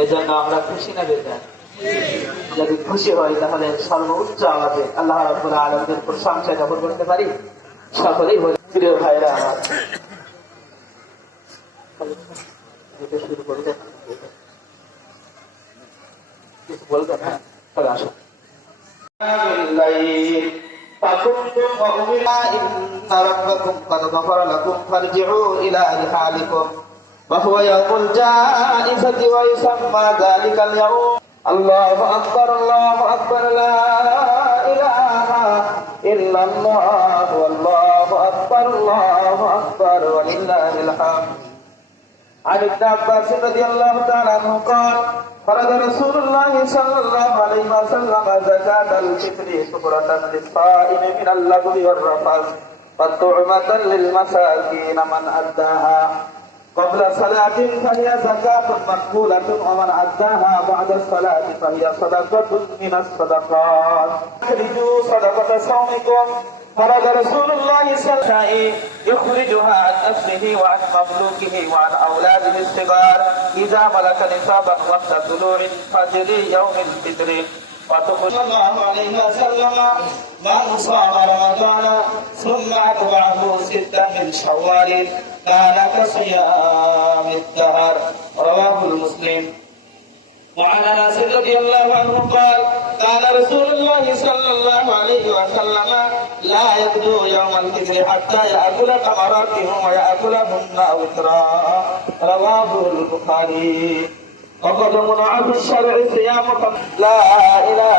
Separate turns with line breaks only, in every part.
এই জন্য আমরা খুশি না বেকার যদি খুশি হয় তাহলে সর্বোচ্চ আমাদের আল্লাহ রাবুল্লাহ আলমদের প্রশংসা কাপড় করতে পারি সকলেই হল প্রিয় ভাইরা আমার শুরু করবে বলবে না চলে
আসুন فهو يوم الجائزة ويسمى ذلك اليوم الله أكبر الله أكبر لا إله إلا الله والله أكبر الله أكبر ولله الحمد عن ابن عباس رضي الله تعالى عنه قال فرد رسول الله صلى الله عليه وسلم زكاة الفطر شكرة للصائم من اللغو والرفض وتعمة للمساكين من أداها قبل صلاة فهي زكاة مقبولة ومن عداها بعد الصلاة فهي صدقة من الصدقات. أخرجوا صدقة صومكم فرد رسول الله صلى الله عليه وسلم يخرجها عن نفسه وعن مملوكه وعن أولاده الصغار إذا ملك نصابا وقت طلوع فجر يوم الفطر صلى الله عليه وسلم من صام رمضان ثم اتبعه ستا من شوال كان كصيام الدهر رواه المسلم وعن انس رضي الله عنه قال قال رسول الله صلى الله عليه وسلم لا يبدو يوم الفطر حتى ياكل تمراتهم وياكلهن اخرى رواه البخاري فقد منعت الشرع صيام لا اله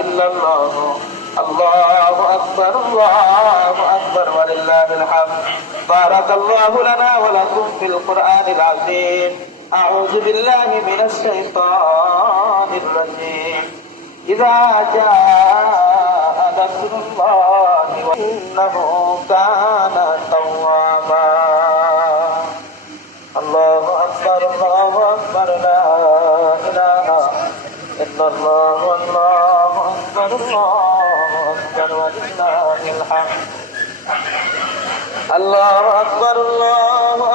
الا الله الله اكبر الله اكبر ولله, أكبر ولله الحمد بارك الله لنا ولكم في القران العظيم اعوذ بالله من الشيطان الرجيم اذا جاء نصر الله وانه كان توابا भल भला करव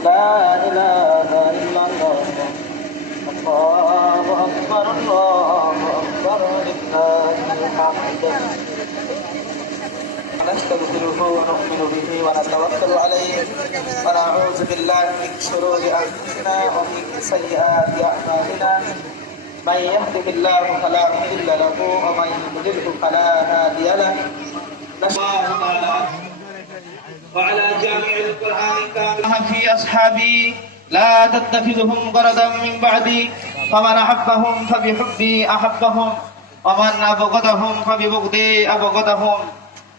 अल نشتد دلوه ونؤمن به ونتوكل عليه ونعوذ بالله من شرور انفسنا ومن سيئات اعمالنا من يهده الله فلا مضل له ومن يضلله فلا هادي له نشهد ان لا وعلى جامع القران كان في اصحابي لا تتخذهم غرضا من بعدي فمن أحبهم فبحبي أحبهم ومن أبغضهم فببغضي أبغضهم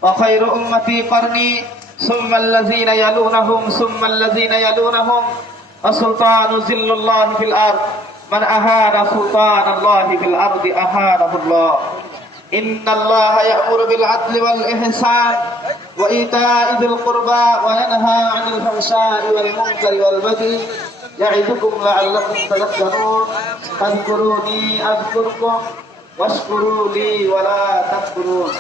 وخير أمتي قرني ثم الذين يلونهم ثم الذين يلونهم السلطان ذل الله في الأرض من أهان سلطان الله في الأرض أهانه الله إن الله يأمر بالعدل والإحسان وإيتاء ذي القربى وينهى عن الفحشاء والمنكر والبغي يعظكم لعلكم تذكرون اذكروني اذكركم واشكروا لي ولا تذكرون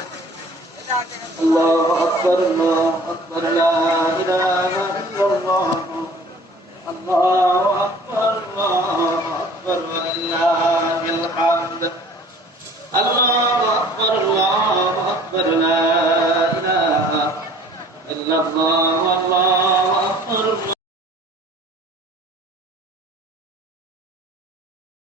الله اكبر الله اكبر لا اله الا الله الله اكبر الله اكبر ولله الحمد الله اكبر الله اكبر لا اله الا الله الله